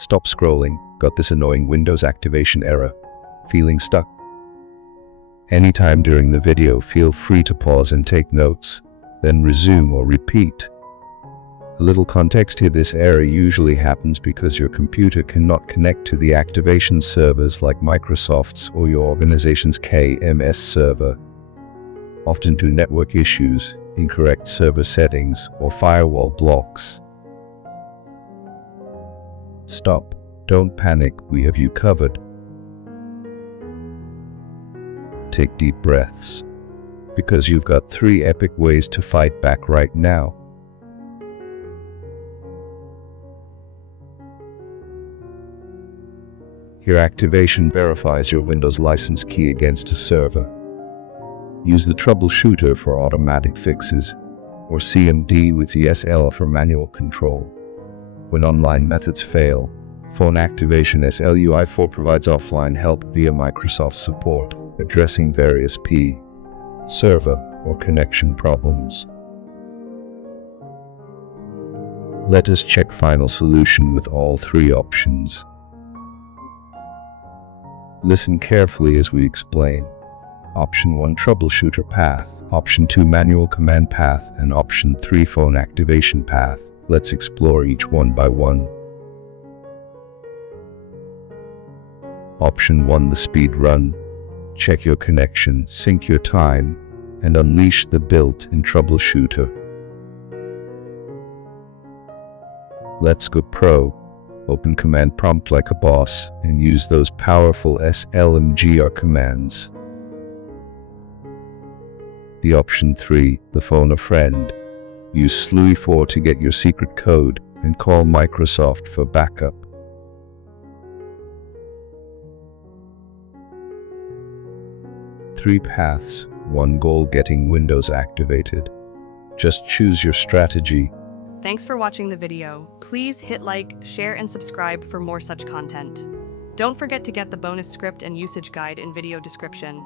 Stop scrolling. Got this annoying Windows activation error? Feeling stuck? Anytime during the video, feel free to pause and take notes, then resume or repeat. A little context here: this error usually happens because your computer cannot connect to the activation servers like Microsoft's or your organization's KMS server, often due to network issues, incorrect server settings, or firewall blocks. Stop. Don't panic, we have you covered. Take deep breaths, because you've got 3 epic ways to fight back right now. Here, activation verifies your Windows license key against a server. Use the Troubleshooter for automatic fixes, or CMD with the SL for manual control. When online methods fail, phone activation slui provides offline help via Microsoft support, addressing various server or connection problems. Let us check final solution with all 3 options. Listen carefully as we explain. Option 1, Troubleshooter path. Option 2, Manual command path. And Option 3, Phone activation path. Let's explore each one by one. Option 1, the speed run. Check your connection, sync your time, and unleash the built-in Troubleshooter. Let's go pro. Open command prompt like a boss and use those powerful slmgr commands. The option 3, the phone a friend. Use slui 4 to get your secret code and call Microsoft for backup. Three paths, one goal: getting Windows activated. Just choose your strategy. Thanks for watching the video. Please hit like, share, and subscribe for more such content. Don't forget to get the bonus script and usage guide in video description.